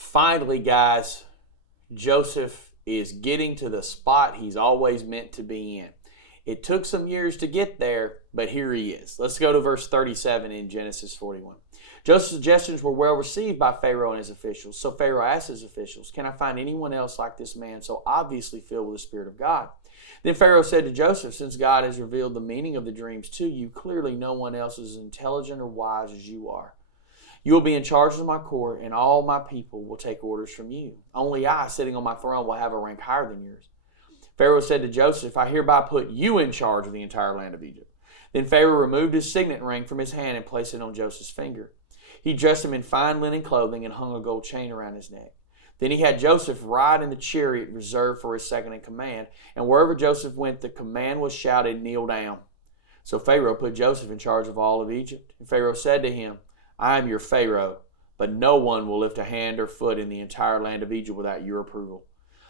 Finally, guys, Joseph is getting to the spot he's always meant to be in. It took some years to get there, but here he is. Let's go to verse 37 in Genesis 41. Joseph's suggestions were well received by Pharaoh and his officials. So Pharaoh asked his officials, "Can I find anyone else like this man so obviously filled with the Spirit of God?" Then Pharaoh said to Joseph, "Since God has revealed the meaning of the dreams to you, clearly no one else is as intelligent or wise as you are. You will be in charge of my court, and all my people will take orders from you. Only I, sitting on my throne, will have a rank higher than yours." Pharaoh said to Joseph, "I hereby put you in charge of the entire land of Egypt." Then Pharaoh removed his signet ring from his hand and placed it on Joseph's finger. He dressed him in fine linen clothing and hung a gold chain around his neck. Then he had Joseph ride in the chariot reserved for his second in command, and wherever Joseph went, the command was shouted, "Kneel down." So Pharaoh put Joseph in charge of all of Egypt. And Pharaoh said to him, "I am your Pharaoh, but no one will lift a hand or foot in the entire land of Egypt without your approval."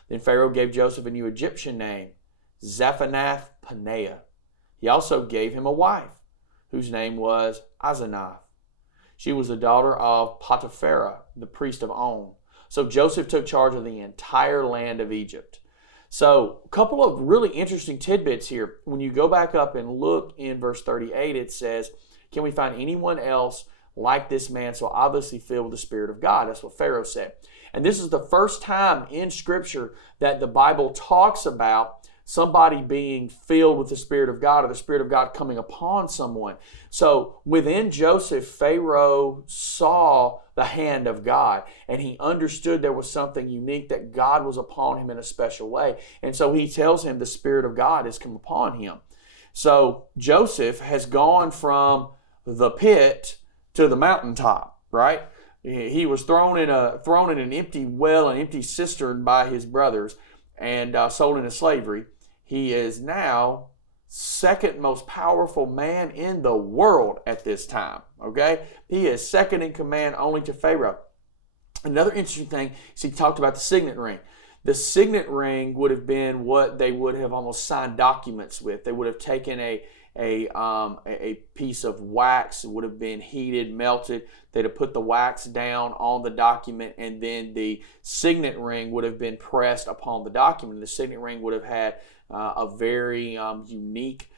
Then Pharaoh gave Joseph a new Egyptian name, Zaphanath-Paneah. He also gave him a wife, whose name was Asenath. She was the daughter of Potiphera, the priest of On. So Joseph took charge of the entire land of Egypt. So a couple of really interesting tidbits here. When you go back up and look in verse 38, it says, "Can we find anyone else like this man so obviously filled with the Spirit of God?" That's what Pharaoh said. And this is the first time in Scripture that the Bible talks about somebody being filled with the Spirit of God or the Spirit of God coming upon someone. So within Joseph, Pharaoh saw the hand of God, and he understood there was something unique, that God was upon him in a special way. And so he tells him the Spirit of God has come upon him. So Joseph has gone from the pit to the mountaintop, right? He was thrown in an empty well, an empty cistern by his brothers, and sold into slavery. He is now second most powerful man in the world at this time. Okay, he is second in command only to Pharaoh. Another interesting thing is he talked about the signet ring. The signet ring would have been what they would have almost signed documents with. They would have taken a piece of wax. It would have been heated, melted. They'd have put the wax down on the document, and then the signet ring would have been pressed upon the document. The signet ring would have had a very unique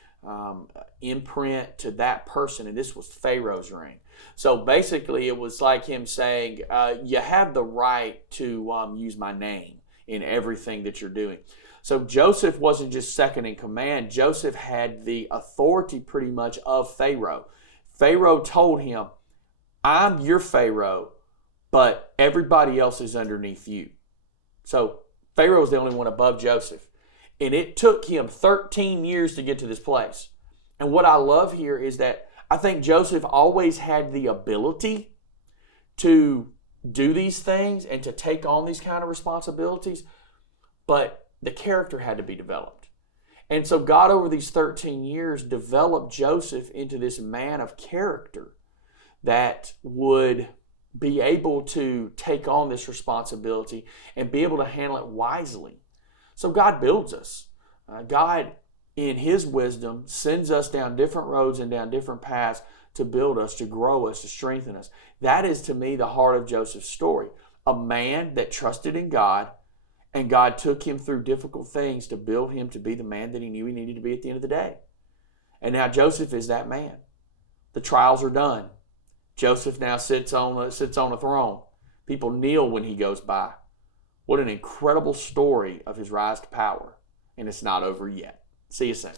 imprint to that person, and this was Pharaoh's ring. So basically, it was like him saying, "You have the right to use my name in everything that you're doing." So Joseph wasn't just second in command. Joseph had the authority pretty much of Pharaoh. Pharaoh told him, "I'm your Pharaoh, but everybody else is underneath you." So Pharaoh was the only one above Joseph. And it took him 13 years to get to this place. And what I love here is that I think Joseph always had the ability to do these things and to take on these kind of responsibilities, but the character had to be developed. And so God, over these 13 years, developed Joseph into this man of character that would be able to take on this responsibility and be able to handle it wisely. So God builds us. God, in His wisdom, sends us down different roads and down different paths to build us, to grow us, to strengthen us. That is, to me, the heart of Joseph's story. A man that trusted in God, and God took him through difficult things to build him to be the man that he knew he needed to be at the end of the day. And now Joseph is that man. The trials are done. Joseph now sits on a throne. People kneel when he goes by. What an incredible story of his rise to power. And it's not over yet. See you soon.